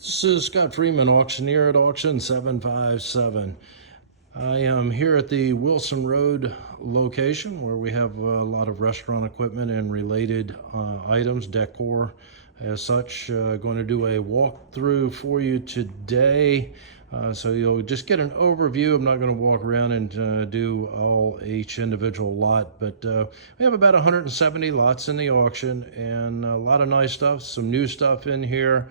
This is Scott Freeman, auctioneer at Auction 757. I am here at the Wilson Road location where we have a lot of restaurant equipment and related items, decor as such. Going to do a walkthrough for you today. So you'll just get an overview. I'm not going to walk around and do each individual lot, but we have about 170 lots in the auction and a lot of nice stuff, some new stuff in here.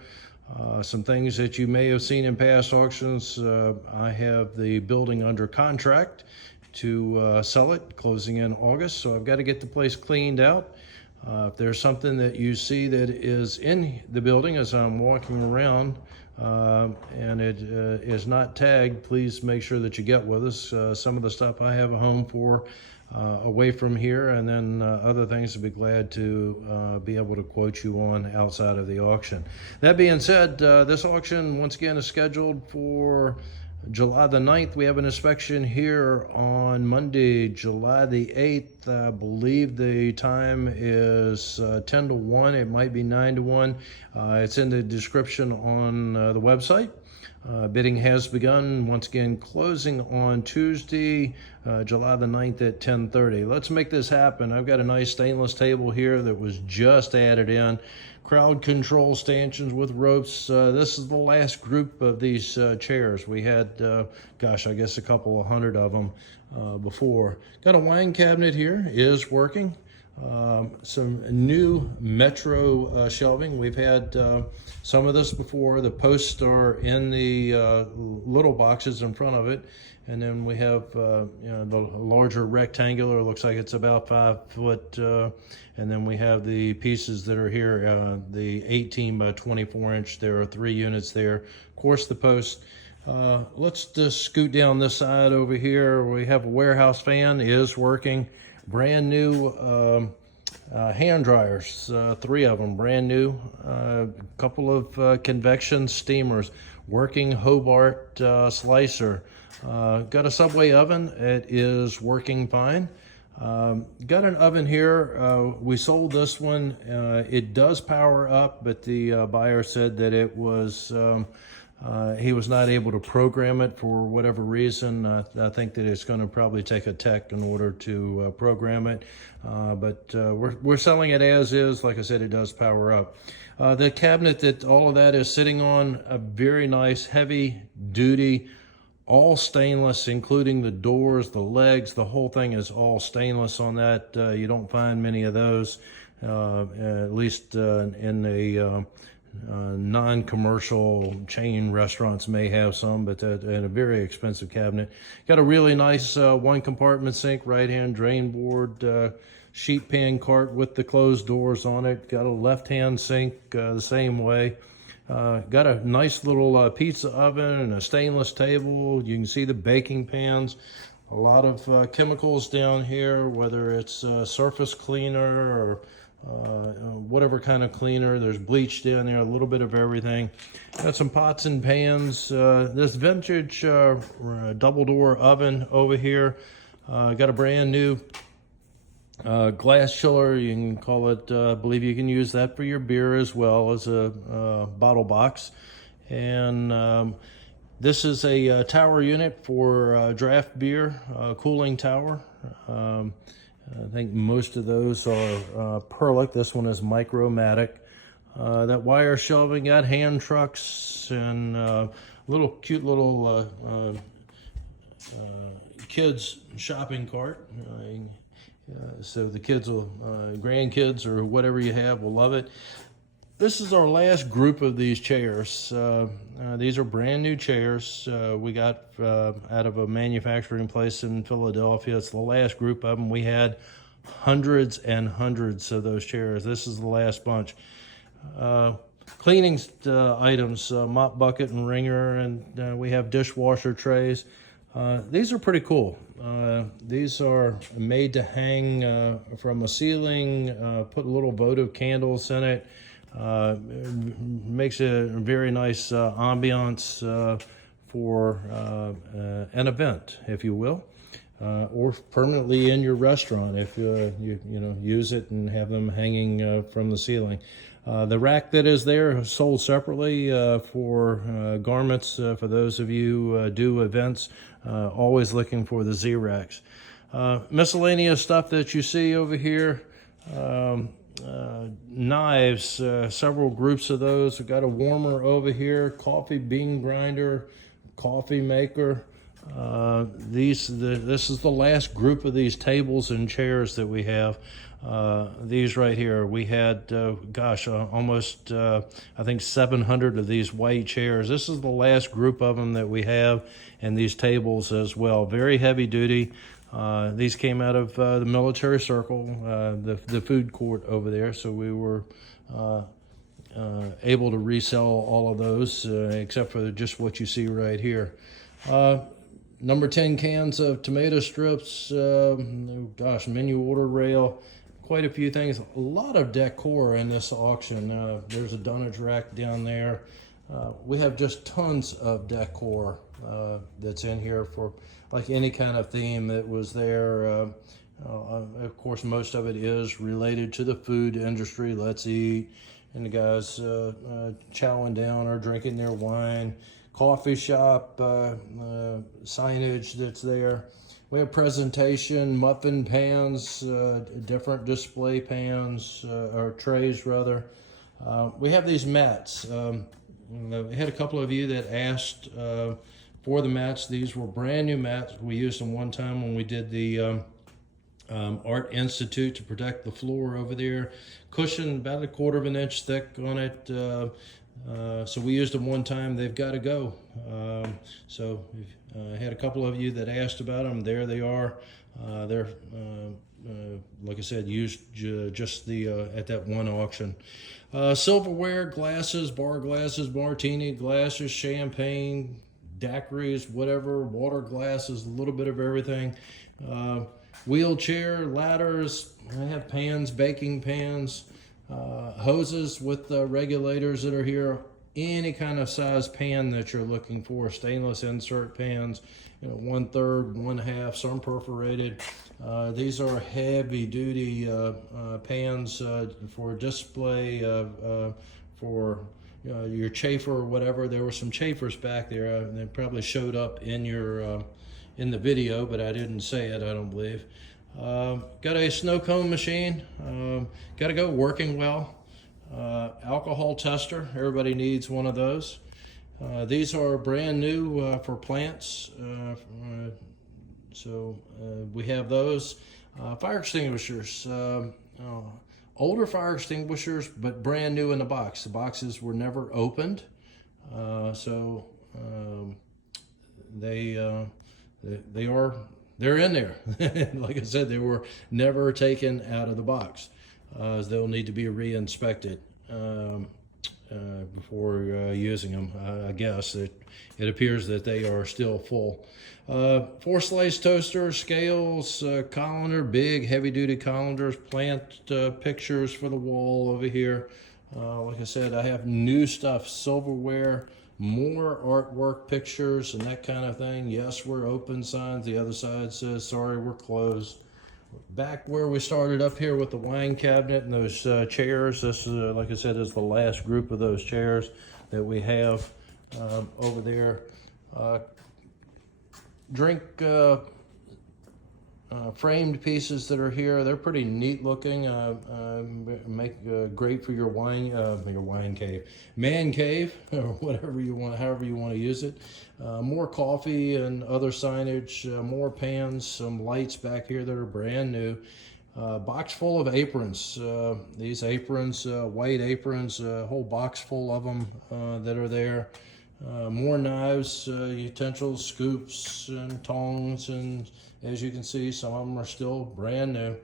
Some things that you may have seen in past auctions. I have the building under contract to sell it, closing in August, so I've got to get the place cleaned out. If there's something that you see that is in the building as I'm walking around and it is not tagged, please make sure that you get with us. Some of the stuff I have a home for away from here, and then other things I'd be glad to be able to quote you on outside of the auction. That being said, this auction once again is scheduled for July the 9th. We have an inspection here on Monday, July the 8th. I believe the time is 10 to 1. It might be 9 to 1. It's in the description on the website. Bidding has begun. Once again, closing on Tuesday, July the 9th at 10:30. Let's make this happen. I've got a nice stainless table here that was just added in. Crowd control stanchions with ropes. This is the last group of these chairs. We had, gosh, I guess a couple of hundred of them before. Got a wine cabinet here, is working. Some new Metro shelving. We've had some of this before. The posts are in the little boxes in front of it, and then we have the larger rectangular. Looks like it's about 5 foot, and then we have the pieces that are here, the 18 by 24 inch. There are 3 units there. Of course, the post. Let's just scoot down this side over here. We have a warehouse fan, is working. Brand new hand dryers, 3 of them, brand new. A couple of convection steamers, working Hobart slicer. Got a Subway oven, it is working fine. Got an oven here, we sold this one. It does power up, but the buyer said that it was he was not able to program it for whatever reason. I think that it's going to probably take a tech in order to program it, but we're selling it as is. Like I said, it does power up. The cabinet that all of that is sitting on, a very nice heavy duty, all stainless, including the doors, the legs, the whole thing is all stainless on that. You don't find many of those, at least in the non-commercial chain restaurants may have some, but and a very expensive cabinet. Got a really nice 1-compartment sink, right-hand drain board, sheet pan cart with the closed doors on it. Got a left-hand sink the same way. Got a nice little pizza oven and a stainless table. You can see the baking pans. A lot of chemicals down here, whether it's surface cleaner or whatever kind of cleaner. There's bleach down there, a little bit of everything. Got some pots and pans. This vintage double door oven over here. Got a brand new glass chiller. You can call it, I believe you can use that for your beer as well as a bottle box. And this is a tower unit for draft beer, cooling tower. I think most of those are Perlick. This one is Micromatic. That wire shelving, got hand trucks and cute little kids shopping cart. So the kids will, grandkids or whatever you have will love it. This is our last group of these chairs. These are brand new chairs we got out of a manufacturing place in Philadelphia. It's the last group of them. We had hundreds and hundreds of those chairs. This is the last bunch. Cleaning items, mop bucket and wringer, and we have dishwasher trays. These are pretty cool. These are made to hang from a ceiling, put little votive candles in it. Makes a very nice ambiance for an event, if you will, or permanently in your restaurant if you use it and have them hanging from the ceiling. The rack that is there is sold separately for garments. For those of you who do events, always looking for the Z-racks. Miscellaneous stuff that you see over here. Knives, several groups of those. We've got a warmer over here, coffee bean grinder, coffee maker. This is the last group of these tables and chairs that we have. These right here, we had, almost, I think 700 of these white chairs. This is the last group of them that we have, and these tables as well. Very heavy duty. These came out of the military circle, the food court over there, so we were able to resell all of those, except for just what you see right here. Number 10 cans of tomato strips, menu order rail, quite a few things. A lot of decor in this auction. There's a dunnage rack down there. We have just tons of decor that's in here for like any kind of theme that was there. Of course, most of it is related to the food industry. Let's eat. And the guys chowing down or drinking their wine. Coffee shop signage that's there. We have presentation, muffin pans, different display pans, or trays rather. We have these mats. We had a couple of you that asked for the mats. These were brand new mats. We used them one time when we did the Art Institute to protect the floor over there. Cushion about 1/4 of an inch thick on it. So we used them one time. They've got to go. So I had a couple of you that asked about them. There they are. They're like I said, used just at that one auction. Silverware, glasses, bar glasses, martini glasses, champagne, daiquiris, whatever, water glasses, a little bit of everything. Wheelchair, ladders. I have pans, baking pans. Hoses with regulators that are here. Any kind of size pan that you're looking for. Stainless insert pans, 1/3, 1/2, some perforated. These are heavy duty pans for display, for your chafer or whatever. There were some chafers back there. They probably showed up in your in the video, but I didn't say it, I don't believe. Got a snow cone machine. Got to go, working well. Alcohol tester. Everybody needs one of those. These are brand new for plants. So we have those. Fire extinguishers. Older fire extinguishers, but brand new in the box. The boxes were never opened. They're in there. Like I said, they were never taken out of the box. They'll need to be re-inspected before using them. I guess it appears that they are still full. 4 slice toasters, scales, colander, big heavy-duty colanders, plant pictures for the wall over here. Like I said, I have new stuff, silverware, more artwork, pictures, and that kind of thing. Yes, we're open signs. The other side says, sorry, we're closed. Back where we started up here with the wine cabinet and those chairs, this is, like I said, is the last group of those chairs that we have over there. Drink framed pieces that are here. They're pretty neat looking. Make great for your wine cave, man cave, or whatever you want, however you want to use it. More coffee and other signage, more pans, some lights back here that are brand new. Box full of aprons. These aprons, white aprons, a whole box full of them that are there. More knives, utensils, scoops, and tongs, and as you can see, some of them are still brand new.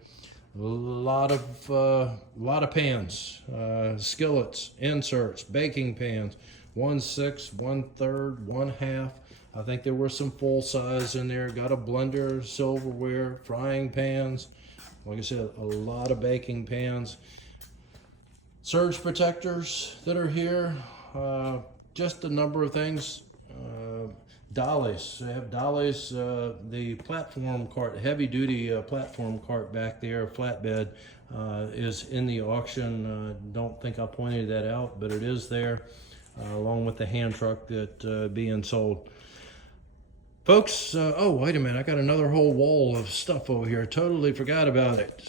A lot of pans, skillets, inserts, baking pans. 1/6, 1/3, 1/2. I think there were some full size in there. Got a blender, silverware, frying pans. Like I said, a lot of baking pans. Surge protectors that are here. Just a number of things. Dollies. They have dollies. The platform cart, heavy duty platform cart back there, flatbed. is in the auction. Don't think I pointed that out, but it is there, along with the hand truck that being sold. Folks, oh, wait a minute. I got another whole wall of stuff over here. Totally forgot about it.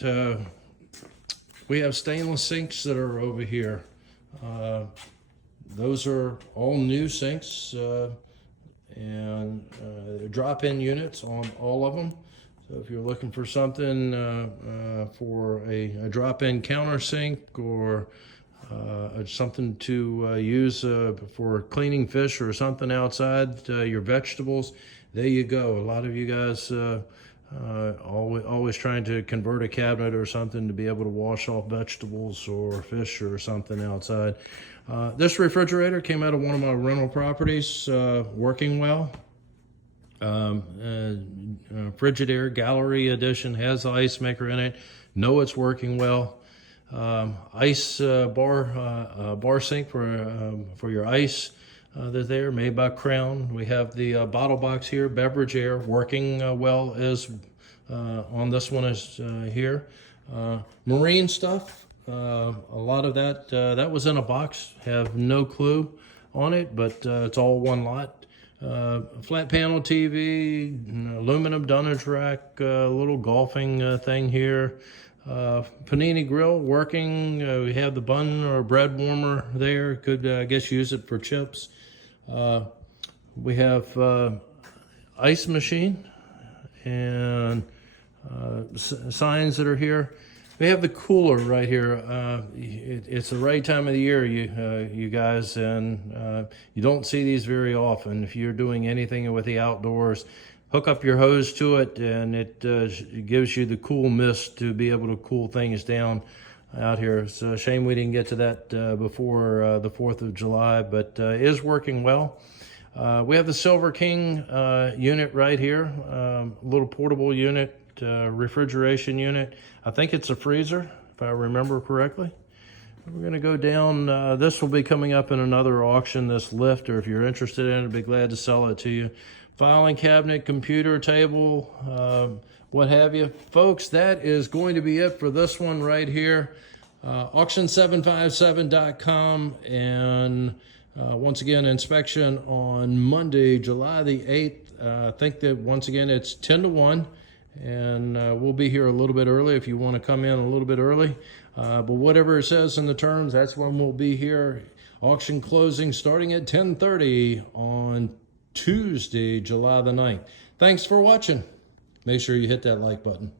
We have stainless sinks that are over here. Those are all new sinks and drop-in units on all of them. So if you're looking for something for a drop-in countersink or something to use for cleaning fish or something outside your vegetables, there you go. A lot of you guys always trying to convert a cabinet or something to be able to wash off vegetables or fish or something outside. This refrigerator came out of one of my rental properties, working well. Beverage Air Gallery Edition has the ice maker in it. Know it's working well. Ice bar sink for your ice. They're there, made by Crown. We have the bottle box here, Beverage Air, working well as on this one is here. Marine stuff, a lot of that was in a box. Have no clue on it, but it's all one lot. Flat panel TV, aluminum dunnage rack, little golfing thing here. Panini grill working. We have the Bunn or bread warmer there. Could I guess use it for chips. We have ice machine and signs that are here. We have the cooler right here. It's the right time of the year, you guys, and you don't see these very often. If you're doing anything with the outdoors, hook up your hose to it, and it gives you the cool mist to be able to cool things down out here. It's a shame we didn't get to that before the 4th of July, but is working well. We have the Silver King unit right here, little portable unit, refrigeration unit. I think it's a freezer, if I remember correctly. We're going to go down. This will be coming up in another auction, this lift, or if you're interested in it, I'd be glad to sell it to you. Filing cabinet, computer table, what have you. Folks, that is going to be it for this one right here. Auction757.com, and once again, inspection on Monday, July the 8th. I think that once again it's 10 to 1, and we'll be here a little bit early if you want to come in a little bit early. But whatever it says in the terms, that's when we'll be here. Auction closing starting at 10:30 on Tuesday, July the 9th. Thanks for watching. Make sure you hit that like button.